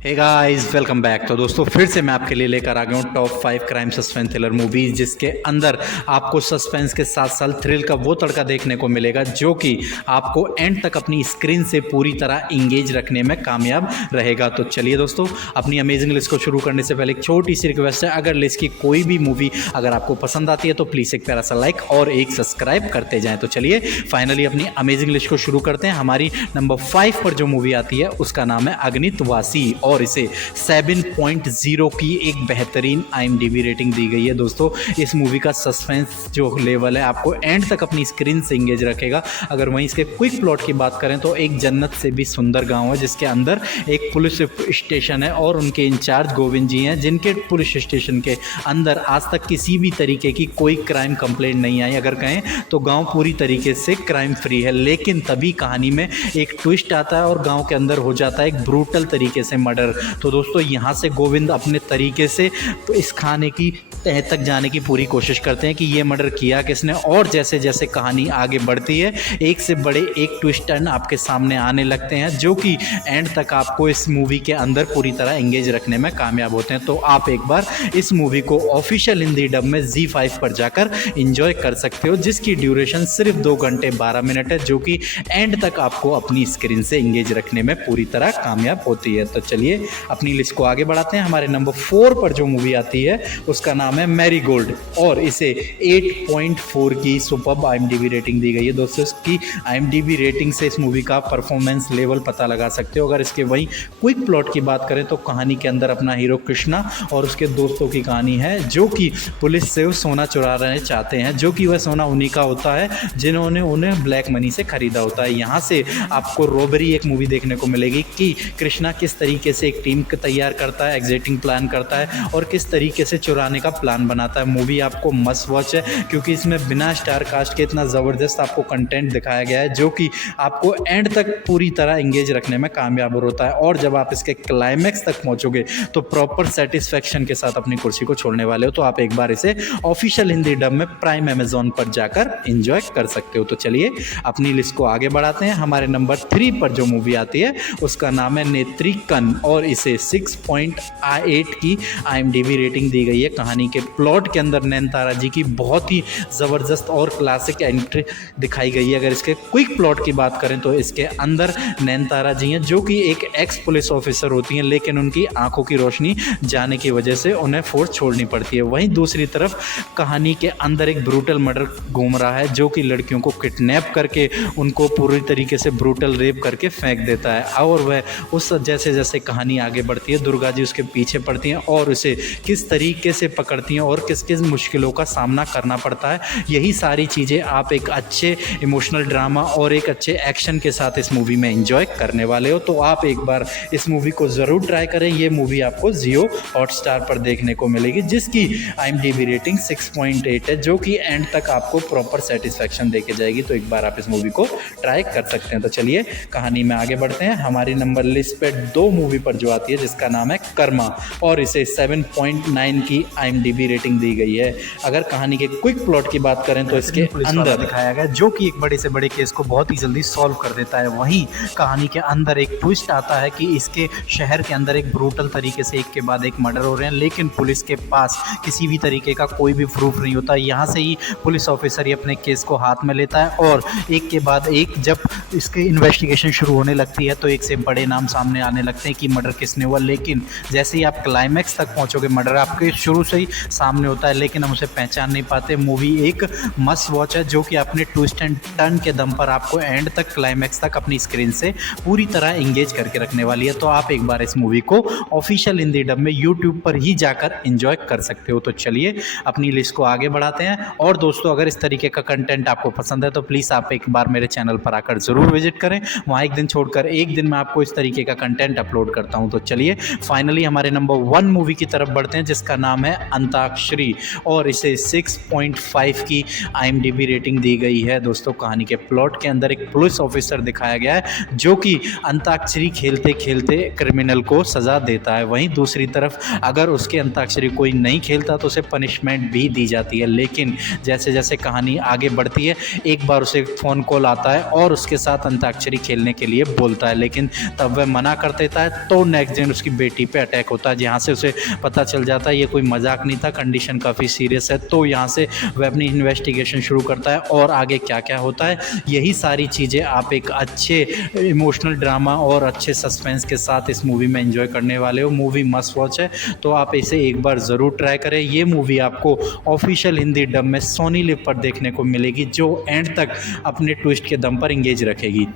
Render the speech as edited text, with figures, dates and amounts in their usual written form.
Hey guys, welcome back. तो दोस्तों फिर से मैं आपके लिए लेकर आ गया हूँ top 5 crime suspense thriller movies, जिसके अंदर आपको सस्पेंस के साथ साथ थ्रिल का वो तड़का देखने को मिलेगा जो कि आपको एंड तक अपनी स्क्रीन से पूरी तरह इंगेज रखने में कामयाब रहेगा। तो चलिए दोस्तों, अपनी अमेजिंग लिस्ट को शुरू करने से पहले एक छोटी सी रिक्वेस्ट है, अगर लिस्ट की कोई भी मूवी अगर आपको पसंद आती है तो प्लीज़ एक प्यारा सा लाइक और एक सब्सक्राइब करते जाएँ। तो चलिए फाइनली अपनी अमेजिंग लिस्ट को शुरू करते हैं। हमारी नंबर 5 पर जो मूवी आती है उसका नाम है अग्नितवासी और इसे 7.0 की एक बेहतरीन IMDb रेटिंग दी गई है। दोस्तों इस मूवी का सस्पेंस जो लेवल है आपको एंड तक अपनी स्क्रीन से इंगेज रखेगा। अगर वहीं इसके क्विक प्लॉट की बात करें तो एक जन्नत से भी सुंदर गांव है जिसके अंदर एक पुलिस स्टेशन है और उनके इंचार्ज गोविंद जी हैं, जिनके पुलिस स्टेशन के अंदर आज तक किसी भी तरीके की कोई क्राइम कंप्लेंट नहीं आई। अगर कहें तो गांव पूरी तरीके से क्राइम फ्री है, लेकिन तभी कहानी में एक ट्विस्ट आता है और गांव के अंदर हो जाता है एक ब्रूटल तरीके से मर्डर। तो दोस्तों यहाँ से गोविंद अपने तरीके से इस खाने की तह तक जाने की पूरी कोशिश करते हैं कि ये मर्डर किया किसने, और जैसे जैसे कहानी आगे बढ़ती है एक से बड़े एक ट्विस्ट टर्न आपके सामने आने लगते हैं जो कि एंड तक आपको इस मूवी के अंदर पूरी तरह एंगेज रखने में कामयाब होते हैं। तो आप एक बार इस मूवी को ऑफिशियल हिंदी डब में ZEE5 पर जाकर इंजॉय कर सकते हो, जिसकी ड्यूरेशन सिर्फ 2 घंटे 12 मिनट है, जो कि एंड तक आपको अपनी स्क्रीन से इंगेज रखने में पूरी तरह कामयाब होती है। तो चलिए अपनी लिस्ट को आगे बढ़ाते हैं। हमारे नंबर 4 पर जो मूवी आती है उसका नाम है मैरीगोल्ड और इसे 8.4 की सुपर्ब IMDb रेटिंग दी गई है। दोस्तों इसकी IMDb रेटिंग से इस मूवी का परफॉर्मेंस लेवल पता लगा सकते हो। अगर इसके वही क्विक प्लॉट की बात करें तो कहानी के अंदर अपना हीरो कृष्णा और उसके दोस्तों की कहानी है जो कि पुलिस से सोना चुरा रहे चाहते हैं, जो कि वह सोना उन्हीं का होता है जिन्होंने उन्हें ब्लैक मनी से खरीदा होता है। यहाँ से आपको रॉबरी एक मूवी देखने को मिलेगी कि कृष्णा किस तरीके से एक टीम तैयार करता है, एग्जिटिंग प्लान करता है और किस तरीके से चुराने का प्लान बनाता है। मूवी आपको मस्ट वॉच है क्योंकि इसमें बिना स्टार कास्ट के इतना ज़बरदस्त आपको कंटेंट दिखाया गया है जो कि आपको एंड तक पूरी तरह इंगेज रखने में कामयाब होता है। और जब आप इसके क्लाइमैक्स तक पहुंचोगे तो प्रॉपर सेटिस्फैक्शन के साथ अपनी कुर्सी को छोड़ने वाले हो। तो आप एक बार इसे ऑफिशियल हिंदी डब में प्राइम अमेजॉन पर जाकर इंजॉय कर सकते हो। तो चलिए अपनी लिस्ट को आगे बढ़ाते हैं। हमारे नंबर 3 पर जो मूवी आती है उसका नाम है नेत्रिकन और इसे 6.8 की IMDb रेटिंग दी गई है। कहानी के प्लॉट के अंदर नयनतारा जी की बहुत ही ज़बरदस्त और क्लासिक एंट्री दिखाई गई है। अगर इसके क्विक प्लॉट की बात करें तो इसके अंदर नयनतारा जी हैं जो कि एक एक्स पुलिस ऑफिसर होती हैं, लेकिन उनकी आंखों की रोशनी जाने की वजह से उन्हें फोर्स छोड़नी पड़ती है। वहीं दूसरी तरफ कहानी के अंदर एक ब्रूटल मर्डर घूम रहा है जो कि लड़कियों को किडनैप करके उनको पूरी तरीके से ब्रूटल रेप करके फेंक देता है। और वह उस जैसे जैसे कहानी आगे बढ़ती है दुर्गा जी उसके पीछे पड़ती हैं और उसे किस तरीके से पकड़ती हैं और किस किस मुश्किलों का सामना करना पड़ता है। यही सारी चीज़ें आप एक अच्छे इमोशनल ड्रामा और एक अच्छे एक्शन के साथ इस मूवी में एंजॉय करने वाले हो। तो आप एक बार इस मूवी को ज़रूर ट्राई करें। ये मूवी आपको जियो हॉटस्टार पर देखने को मिलेगी जिसकी IMDb रेटिंग 6.8 है, जो कि एंड तक आपको प्रॉपर सेटिस्फैक्शन देके जाएगी। तो एक बार आप इस मूवी को ट्राई कर सकते हैं। तो चलिए कहानी में आगे बढ़ते हैं। हमारी नंबर लिस्ट पे 2 मूवी पर जो आती है जिसका नाम है कर्मा और इसे 7.9 की IMDb रेटिंग दी गई है। अगर कहानी के क्विक प्लॉट की बात करें तो इसके अंदर दिखाया गया जो कि एक बड़े से बड़े केस को बहुत ही जल्दी सॉल्व कर देता है। वहीं कहानी के अंदर एक ट्विस्ट आता है कि इसके शहर के अंदर एक ब्रूटल तरीके से एक के बाद एक मर्डर हो रहे हैं, लेकिन पुलिस के पास किसी भी तरीके का कोई भी प्रूफ नहीं होता। यहाँ से ही पुलिस ऑफिसर ही अपने केस को हाथ में लेता है और एक के बाद एक जब इसकी इन्वेस्टिगेशन शुरू होने लगती है तो एक से बड़े नाम सामने आने लगते हैं कि मर्डर किसने हुआ। लेकिन जैसे ही आप क्लाइमैक्स तक पहुंचोगे मर्डर आपके शुरू से ही सामने होता है, लेकिन हम उसे पहचान नहीं पाते। मूवी एक मस्ट वॉच है जो कि अपने ट्विस्ट एंड टर्न के दम पर आपको एंड तक क्लाइमैक्स तक अपनी स्क्रीन से पूरी तरह इंगेज करके रखने वाली है। तो आप एक बार इस मूवी को ऑफिशियल हिंदी डब में यूट्यूब पर ही जाकर इंजॉय कर सकते हो। तो चलिए अपनी लिस्ट को आगे बढ़ाते हैं। और दोस्तों अगर इस तरीके का कंटेंट आपको पसंद है तो प्लीज़ आप एक बार मेरे चैनल पर आकर ज़रूर विजिट करें। वहाँ एक दिन छोड़कर एक दिन मैं आपको इस तरीके का कंटेंट अपलोड करता हूँ। तो चलिए फाइनली हमारे नंबर 1 मूवी की तरफ बढ़ते हैं जिसका नाम है अंताक्षरी और इसे 6.5 की IMDb रेटिंग दी गई है। दोस्तों कहानी के प्लॉट के अंदर एक पुलिस ऑफिसर दिखाया गया है जो कि अंताक्षरी खेलते खेलते क्रिमिनल को सज़ा देता है। वहीं दूसरी तरफ अगर उसके अंताक्षरी कोई नहीं खेलता तो उसे पनिशमेंट भी दी जाती है। लेकिन जैसे जैसे कहानी आगे बढ़ती है एक बार उसे फ़ोन कॉल आता है और उसके साथ अंताक्षरी खेलने के लिए बोलता है, लेकिन तब वह मना कर देता है। तो नेक्स्ट दिन उसकी बेटी पे अटैक होता है, जहाँ से उसे पता चल जाता है ये कोई मजाक नहीं था, कंडीशन काफ़ी सीरियस है। तो यहाँ से वह अपनी इन्वेस्टिगेशन शुरू करता है और आगे क्या क्या होता है यही सारी चीज़ें आप एक अच्छे इमोशनल ड्रामा और अच्छे सस्पेंस के साथ इस मूवी में एंजॉय करने वाले हो। मूवी मस्ट वॉच है, तो आप इसे एक बार ज़रूर ट्राई करें। ये मूवी आपको ऑफिशियल हिंदी डब में सोनी लिव पर देखने को मिलेगी, जो एंड तक अपने ट्विस्ट के दम पर इंगेज रखेगी।